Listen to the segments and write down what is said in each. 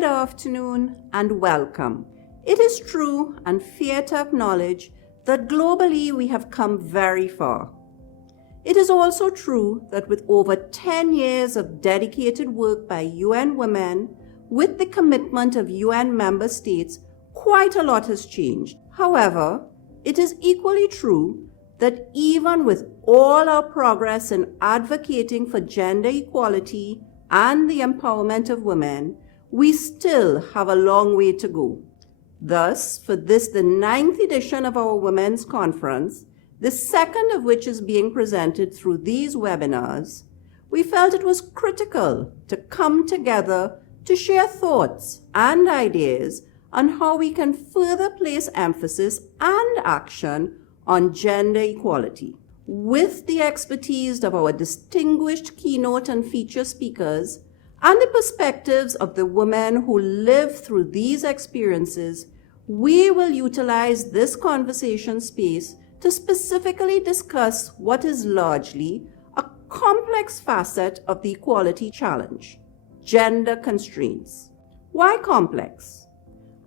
Good afternoon and welcome. It is true and fair to acknowledge that globally we have come very far. It is also true that with over 10 years of dedicated work by UN Women, with the commitment of UN member states, quite a lot has changed. However, it is equally true that even with all our progress in advocating for gender equality and the empowerment of women, we still have a long way to go. Thus, for this, the 9th edition of our Women's Conference, the second of which is being presented through these webinars, we felt it was critical to come together to share thoughts and ideas on how we can further place emphasis and action on gender equality. With the expertise of our distinguished keynote and feature speakers, and the perspectives of the women who live through these experiences, we will utilize this conversation space to specifically discuss what is largely a complex facet of the equality challenge: gender constraints. Why complex?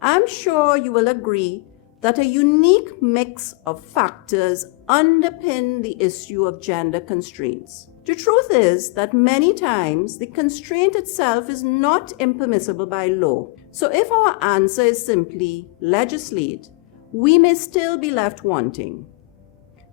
I'm sure you will agree that a unique mix of factors underpin the issue of gender constraints. The truth is that many times the constraint itself is not impermissible by law. So if our answer is simply legislate, we may still be left wanting.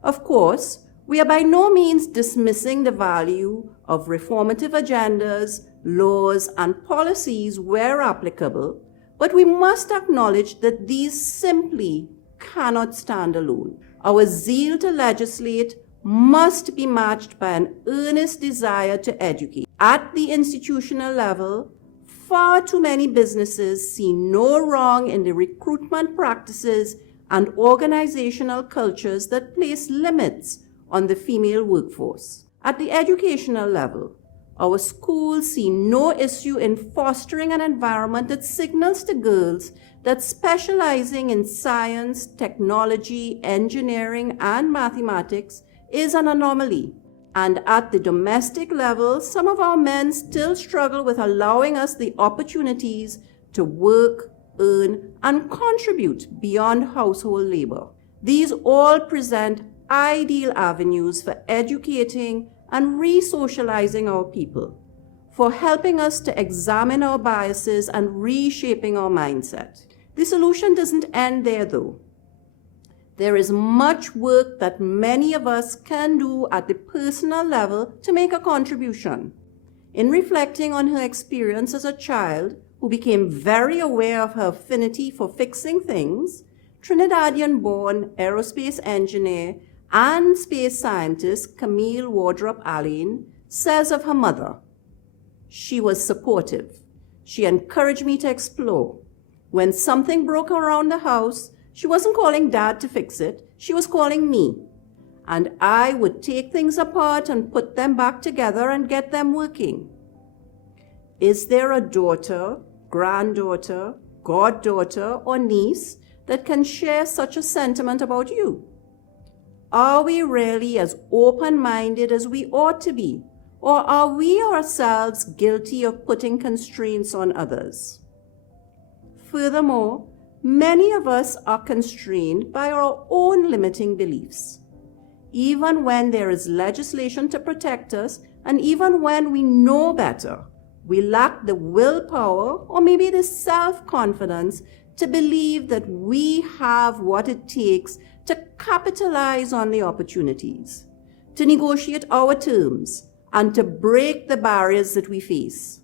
Of course, we are by no means dismissing the value of reformative agendas, laws, and policies where applicable, but we must acknowledge that these simply cannot stand alone. Our zeal to legislate must be matched by an earnest desire to educate. At the institutional level, far too many businesses see no wrong in the recruitment practices and organizational cultures that place limits on the female workforce. At the educational level, our schools see no issue in fostering an environment that signals to girls that specializing in science, technology, engineering, and mathematics is an anomaly. And at the domestic level, some of our men still struggle with allowing us the opportunities to work, earn, and contribute beyond household labor. These all present ideal avenues for educating and re-socializing our people, for helping us to examine our biases and reshaping our mindset. The solution doesn't end there, though. There is much work that many of us can do at the personal level to make a contribution. In reflecting on her experience as a child who became very aware of her affinity for fixing things, Trinidadian-born aerospace engineer and space scientist Camille Wardrop Alleyne says of her mother, "She was supportive. She encouraged me to explore. When something broke around the house, she wasn't calling Dad to fix it, she was calling me. And I would take things apart and put them back together and get them working." Is there a daughter, granddaughter, goddaughter, or niece that can share such a sentiment about you? Are we really as open-minded as we ought to be? Or are we ourselves guilty of putting constraints on others? Furthermore, many of us are constrained by our own limiting beliefs. Even when there is legislation to protect us, and even when we know better, we lack the willpower or maybe the self-confidence to believe that we have what it takes to capitalize on the opportunities, to negotiate our terms, and to break the barriers that we face.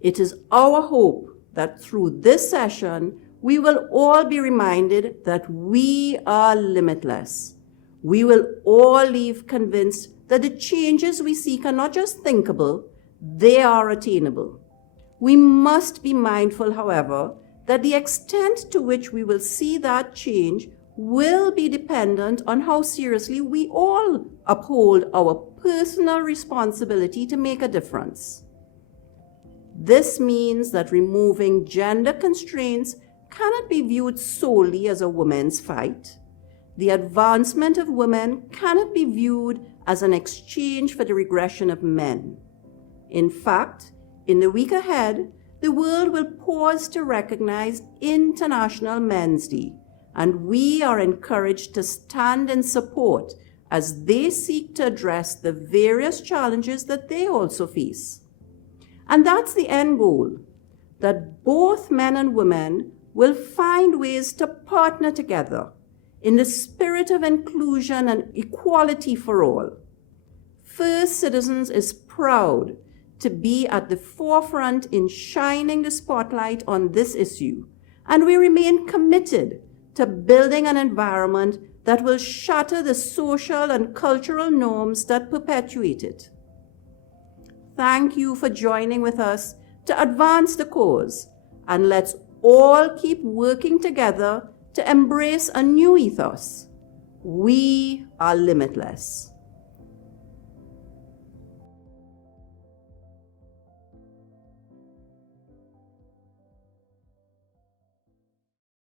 It is our hope that through this session, we will all be reminded that we are limitless. We will all leave convinced that the changes we seek are not just thinkable, they are attainable. We must be mindful, however, that the extent to which we will see that change will be dependent on how seriously we all uphold our personal responsibility to make a difference. This means that removing gender constraints cannot be viewed solely as a women's fight. The advancement of women cannot be viewed as an exchange for the regression of men. In fact, in the week ahead, the the world will pause to recognize International Men's Day, and we are encouraged to stand in support as they seek to address the various challenges that they also face. And that's the end goal, that both men and women will find ways to partner together in the spirit of inclusion and equality for all. First Citizens is proud to be at the forefront in shining the spotlight on this issue, and we remain committed to building an environment that will shatter the social and cultural norms that perpetuate it. Thank you for joining with us to advance the cause, and let's all keep working together to embrace a new ethos. We are limitless.